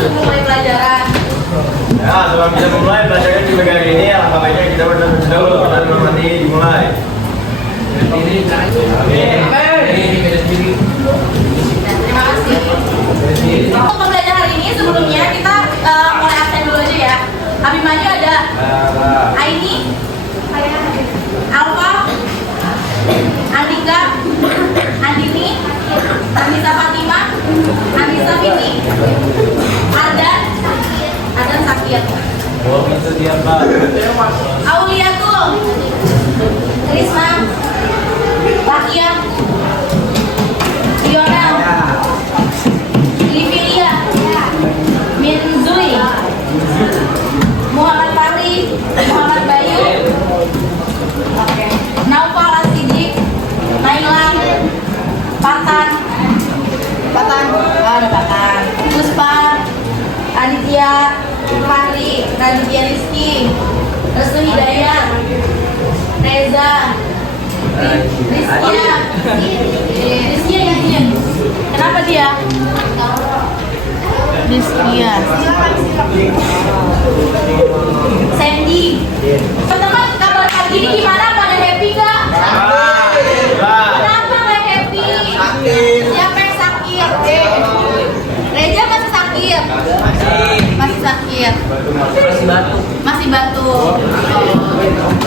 sebelum mulai pelajaran. Ya, sebelum kita memulai pelajaran di negara ini, alangkah baiknya kita berdoa dahulu, kita bermandi dimulai. Terima kasih. Untuk pembelajaran hari ini sebelumnya kita mulai absen dulu aja ya. Abimanyu ada Aini, Alfa, Andika, Andini, Anissa Fatima, Anissa Fiti, Ardan Sakir, Auliatul, Krisna, Rakia, Lionel, Livilia, Minzui, Muhammad Fahri, Muhammad Bayu, Naufal Asidik, Nailan, Patan, ada Patan, Puspa, Aditya, Fahri, Raditya Rizky, Restu Hidayat, Reza, Rizkia ya. Kenapa dia? Rizkia. Sandy. Teman-teman, kabar pagi ini gimana? Pada happy gak? Kenapa gak happy? Siapa yang sakit? Reza masih sakit? Masih sakit. Masih batuk.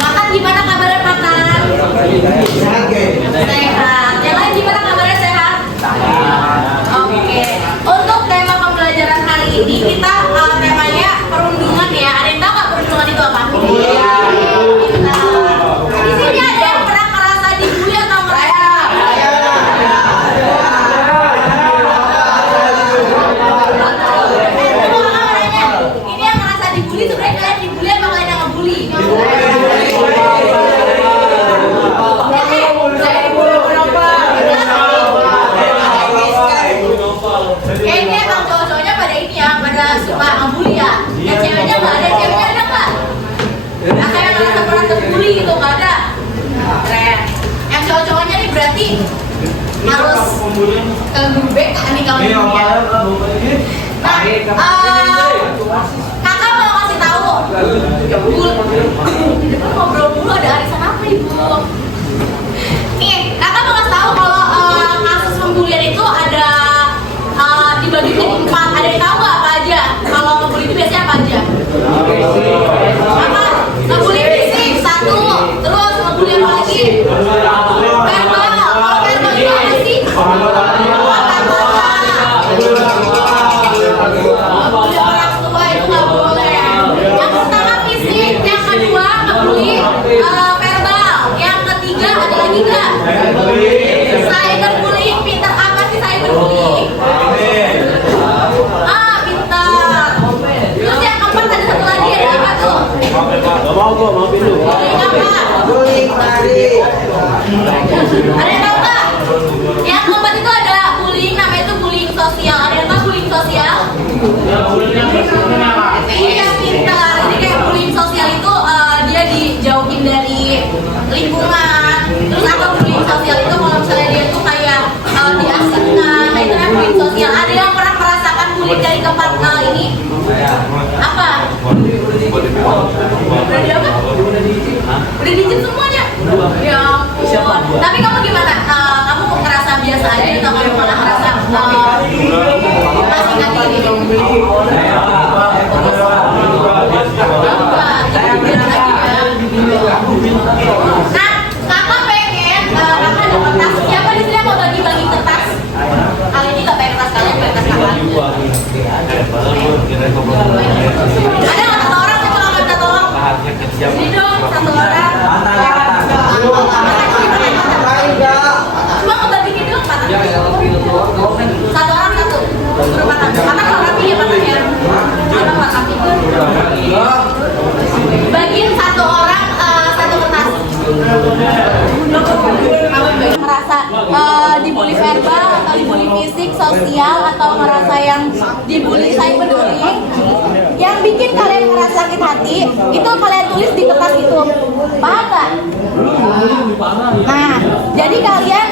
Makan gimana kabarnya makan? Sehat. Yang lain gimana kabarnya sehat? Oke. Untuk tema pembelajaran hari ini kita temanya perundungan ya. Ada yang tahu nggak perundungan itu apa? Di sini ada yang pernah merasa dibully atau merasa? Ini yang merasa dibully sebenarnya kalian dibully atau kalian yang ngebully? Kayaknya emang cowok-cowoknya pada ini ya, pada suka ngebully ya. Yang ceweknya nggak ada, ceweknya ada nggak? Nah, kayak ngerasa pernah terbully gitu, nggak ada. Keren. Yang cowok-cowoknya nih berarti harus ke guru BK nih kalau ini ya. Nah, kakak mau kasih tahu. Ngobrol dulu, ada arisan apa ibu? Nih, kakak mau kasih tahu kalau kasus pembulian itu ada dibagi jadi 4. Ada yang tahu nggak apa aja? Kalau ngebully itu biasanya apa aja? Apa? Ngebully fisik 1, terus ngebully apa lagi? Verbal. Kalau verbal itu apa sih? Ngebully orang tua itu nggak boleh. Yang pertama fisik, yang kedua ngebully verbal, yang ketiga ada lagi nggak? Cyberbullying. Pintar apa sih cyberbullying? Pintar. Terus yang keempat ada satu lagi, ada apa tuh? Bullying apa? Bullying tadi. Ada yang tahu nggak? Yang keempat itu ada bullying, namanya itu bullying sosial. Ada yang tahu bullying sosial? Iya, pintar. Jadi kayak bullying sosial itu dia dijauhin dari lingkungan. Terus atau bullying sosial itu kalau misalnya dia tuh kayak diasingkan, nah itu namanya bullying sosial. Ada yang pernah merasakan bullying dari keempat ini? Apa? Udah di apa? Udah dijin semuanya? Ya ampun. Tapi kamu gimana? Kamu ngerasa biasa aja atau kamu malah ngerasa masih nggak gini? Nah, kakak pengen kakak dapat tas. Siapa di sini yang mau bagi-bagi kertas? Kali ini nggak pengen tas kalian, pengen tas kakak. Ada nggak satu orang? Coba kakak minta tolong. Sini dong, satu orang. Cuma ngebagiin dong patah. Satu orang satu. Suruh patah. Patah kalau rapi ya patah ya. Patah patah rapi. Bagiin satu orang satu kertas. Merasa dibully verbal atau dibully fisik, sosial, atau merasa yang dibully cyberbullying, yang bikin kalian merasa sakit hati, itu kalian tulis di kertas itu. Paham gak? Nah, jadi kalian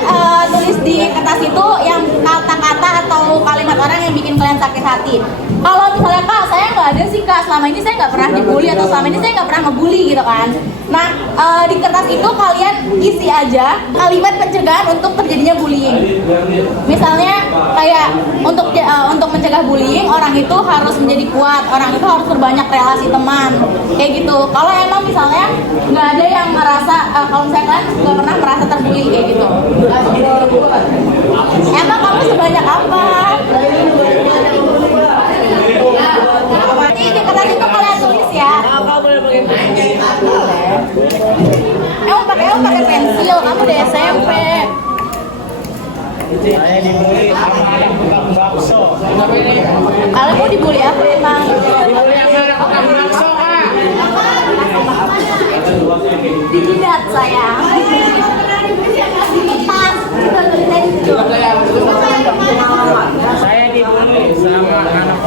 tulis di kertas itu yang kata-kata atau kalimat orang yang bikin kalian sakit hati. Kalau misalnya Kak, saya nggak ada sih Kak, selama ini saya nggak pernah dibully atau selama ini saya nggak pernah ngebully gitu kan. Nah, di kertas itu kalian isi aja kalimat pencegahan untuk terjadinya bullying. Misalnya kayak untuk mencegah bullying, orang itu harus menjadi kuat, orang itu harus berbanyak relasi teman, kayak gitu. Kalau emang misalnya nggak ada yang merasa, kalau misalnya kalian nggak pernah merasa terbully kayak gitu, emang kamu sebanyak apa? Ini di kertas itu kalian tulis ya. Emang pakai pensil, kamu udah SMP. Saya dibully sama tukang bakso. Kalian mau dibully apa emang? Dibully sama tukang bakso, Kak. Dijidat saya. Dikipas. Saya dibully sama anak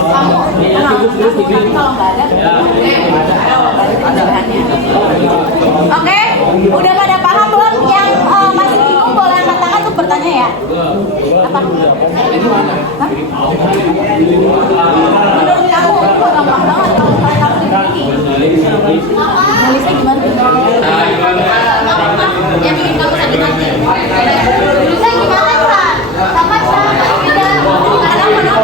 Kamu kalau nggak ada, pencegahannya. Oke, udah pada paham belum? Yang masih bingung boleh angkat tangan untuk bertanya ya. Apa? Hah? Menurut kamu itu gampang banget kalau misalnya kamu dibully. Nulisnya gimana? Yang bikin kamu sakit hati. Nulisnya gimana kan? Sama cara beda. Karena menurut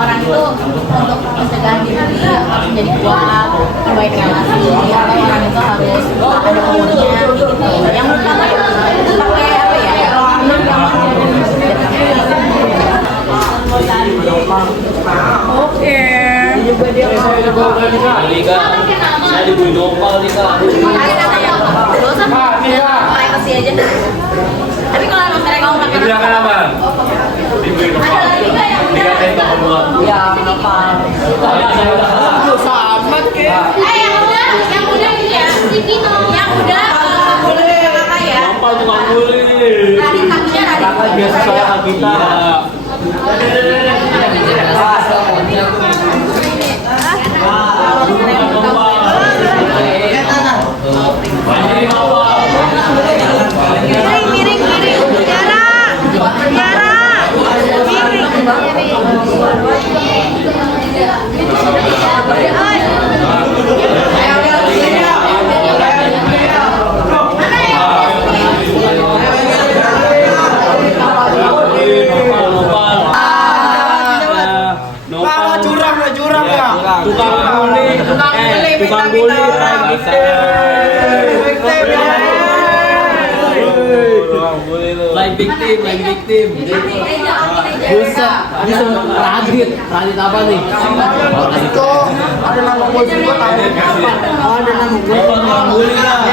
orang itu untuk pencegahan dibully harus menjadi kuat, perbaiki relasi, atau orang itu harus ada umurnya gitu. Yang pertama itu pakai apa ya? Oke. Saya dibully nopal nih Kak. Gak usah privacy aja. Tapi kalau emang mereka mau pakai Diberikan apa? Diberi ada lagi nggak yang udah? dikatain toko buat. Ya, nopal. Sama ke. Yang udah ini ya, yang udah boleh kakak ya. Nopal tukang bully. Radit kakinya Radit. Kakak biasa saya hak kita. Miring, Tiara, Tukang bully, like victim. Buset, ini Radit apa nih? Itu ada nama gue juga tahu. Ada nama gue. Tukang bully lah.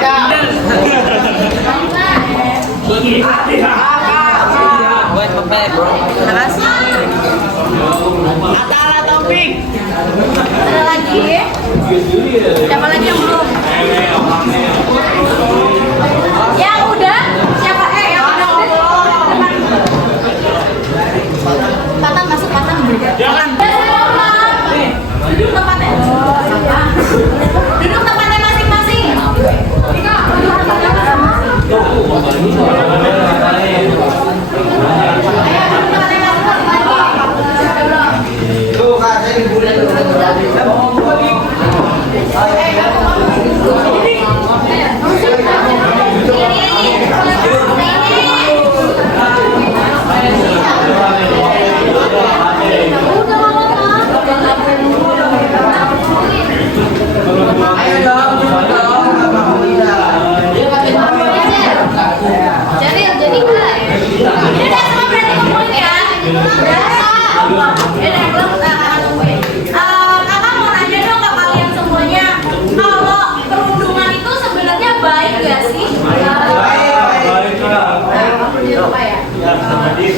Atala Taufik. Ada lagi? Siapa lagi yang belum? Yang udah? Siapa? Yang udah? Patan masuk patan. Jangan. Duduk tempatnya. Duduk tempatnya masing-masing.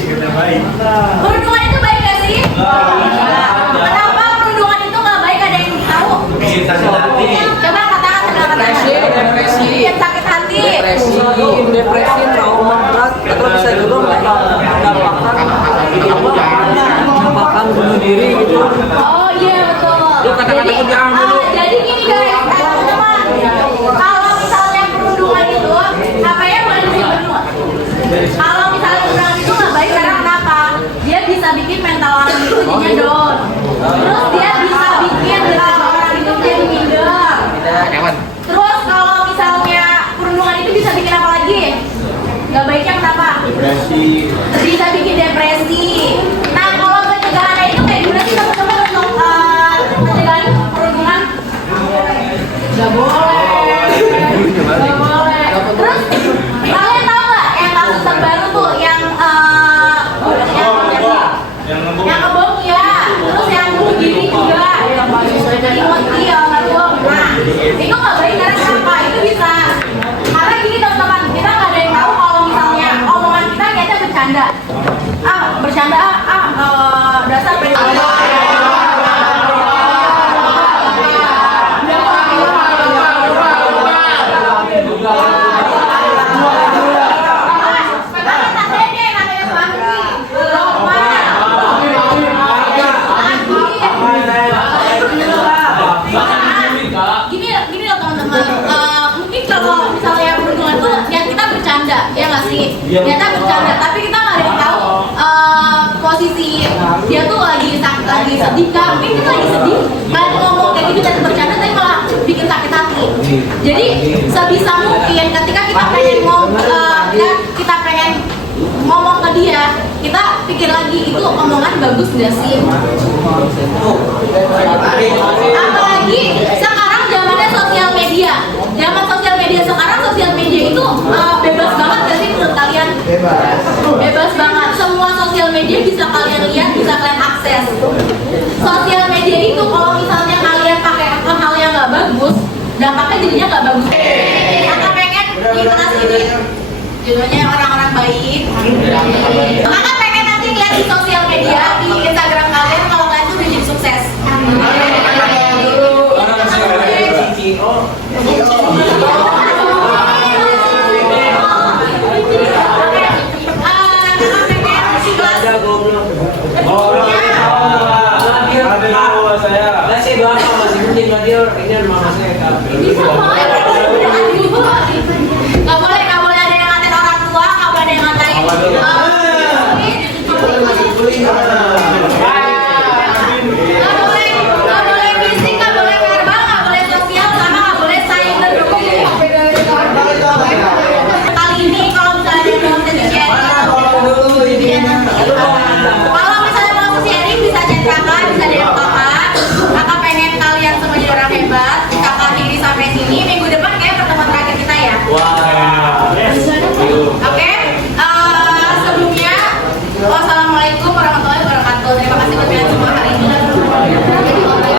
Kita baik. Perundungan itu baik gak sih? Kenapa perundungan itu gak baik? Ada yang tahu? Bikin sakit hati. Coba katakan Depresi, depresi. bikin sakit hati. Depresi, trauma berat, atau bisa juga menampakkan bunuh diri gitu. Oh iya betul. Lu kata-kata kerjaan dulu. Jadi gini guys, teman-teman, kalau misalnya perundungan itu, apa ya boleh dibentuk? Kalau misalnya perundungan itu nggak baik karena kenapa? Dia bisa bikin mental orang itu jadinya down. Terus dia bisa bikin orang itu jadi minder. Terus kalau misalnya perundungan itu bisa bikin apa lagi? Gak baiknya kenapa? Depresi. Bisa bikin depresi. Nah kalau pencegahannya itu kayak gimana sih teman-teman untuk pencegahan perundungan? Gak boleh. Gak boleh. Terus kalian tahu nggak yang kasus terbaru tuh yang ngebom ya, terus yang bunuh diri juga, Timothy ya ngebom. Nah itu nggak baik karena kenapa? Itu bisa karena gini teman-teman, kita nggak ada yang tahu kalau misalnya omongan kita kayaknya bercanda, dasar gini loh teman-teman. Mungkin kalau misalnya perundungan tuh yang kita bercanda, ya nggak sih? Kita bercanda, tapi kita nggak ada yang tahu posisi dia tuh lagi sedih kan? Mungkin kita lagi sedih, kalian ngomong kayak gitu dan bercanda, tapi malah bikin sakit hati. Jadi sebisa mungkin ketika kita pengen kita pengen ngomong ke dia, kita pikir lagi itu omongan bagus nggak sih? Apalagi sekarang zamannya sosial media. Zaman sosial media sekarang, sosial media itu bebas banget gak sih menurut kalian? Bebas banget. Semua sosial media bisa kalian lihat, bisa kalian akses. Sosial media itu kalau misalnya kalian pakai hal yang nggak bagus, dampaknya jadinya nggak bagus. Kakak pengen di kelas ini judulnya orang-orang baik.